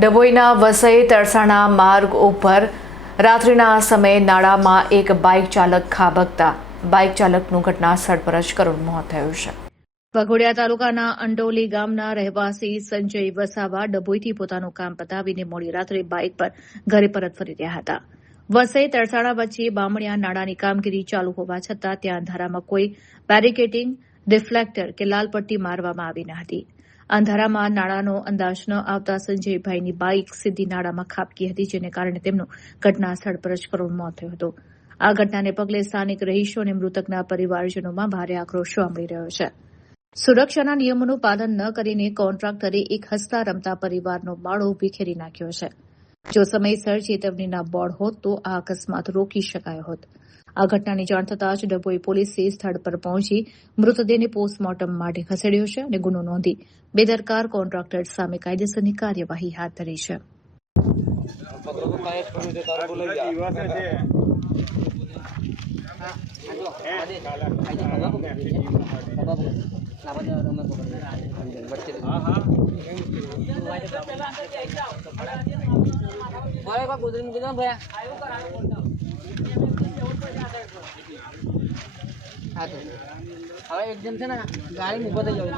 ડભોઈના વસઈ તરસાણા માર્ગ ઉપર રાત્રિના સમયે નાળામાં એક બાઇક ચાલક ખાબકતા બાઇક ચાલકનું ઘટનાસ્થળ પર જ કરુણ મોત થયું છે। વાઘોડિયા તાલુકાના અંડોલી ગામના રહેવાસી સંજય વસાવા ડભોઈથી પોતાનું કામ પતાવીને મોડી રાત્રે બાઇક પર ઘરે પરત ફરી રહ્યા હતા। વસઈ તરસાણા વચ્ચે બામણિયા નાળાની કામગીરી ચાલુ હોવા છતાં ત્યાં અંધારામાં કોઈ બેરિકેડિંગ રિફ્લેક્ટર કે લાલ પટ્ટી મારવામાં આવી ન હતી। અંધારામાં નાળાનો અંદાજ ન આવતા સંજયભાઈની બાઇક સીધી નાળામાં ખાબકી હતી, જેને કારણે તેમનું ઘટનાસ્થળ પર જ કરુણ મોત થયું હતું। આ ઘટનાને પગલે સ્થાનિક રહીશો અને મૃતકના પરિવારજનોમાં ભારે આક્રોશ જોવા મળી રહ્યો છે। સુરક્ષાના નિયમોનું પાલન ન કરીને કોન્ટ્રાક્ટરે એક હસતા રમતા પરિવારનો માળો વિખેરી નાખ્યો છે। જો સમયસર ચેતવણીના બોર્ડ હોત તો આ અકસ્માત રોકી શકાયો હોત। આ ઘટનાની જાણ થતાં જ ડભોઈ પોલીસે સ્થળ પર પહોંચી મૃતદેહને પોસ્ટમોર્ટમ માટે ખસેડ્યો છે અને ગુનો નોંધી બેદરકાર કોન્ટ્રાક્ટર સામે કાયદેસરની કાર્યવાહી હાથ ધરી છે। હવે એકદમ છે ને ગાડી ઉભો થઈ જવું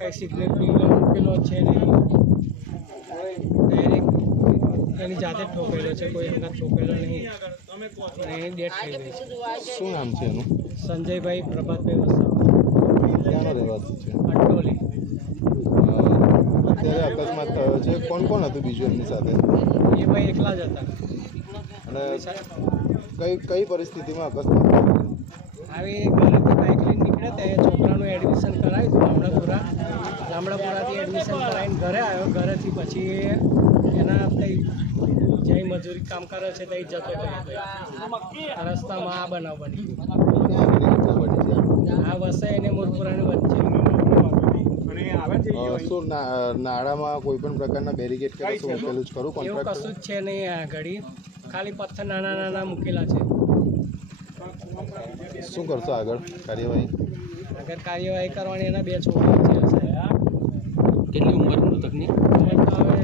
કઈ સિગરેટ મૂકેલો છે નહીં, ડાયરેક્ટ એની જાતે જ ઠોકેલો છે, કોઈ અંગત ઠોકેલો નહીં અને એની ડેથ થઈ ગઈ છે। શું નામ છે એનું? સંજયભાઈ પ્રભાતભાઈ વસાવા, ક્યાંનો રહેવાસી છે? અંડોલી। અત્યારે અકસ્માત થયો છે, કોણ કોણ હતું બીજું એમની સાથે? એ ભાઈ એકલા જ હતા। અને કઈ પરિસ્થિતિમાં અકસ્માત થયો? આવી ઘરેથી બાઇક લઈને નીકળ્યા ત્યાં છોકરાનું એડમિશન કરાવ્યું ગામડાપુરાથી એડમિશન કરાવીને ઘરે આવ્યો। ઘરેથી પછી એના કંઈ જ્યાં મજૂરી કામ કરે છે ત્યાં જતો રહ્યો। રસ્તામાં આ બનાવ બની આ વસઈ અને મોરપુરાની વચ્ચે। શું નાળામાં કોઈ પણ પ્રકારના બેરિકેડ કે કશું મૂકેલું જ ખરું? એવું કોન્ટ્રાક્ટર કશું જ છે નહીં, આ ઘડી ખાલી પથ્થર નાના નાના મૂકેલા છે। શું કરશો આગળ કાર્યવાહી? આગળ કાર્યવાહી કરવાની એના બે છોકરા છે। કેટલી ઉંમર મૃતકની? ઉંમર તો હવે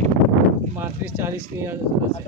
35-40ની હશે।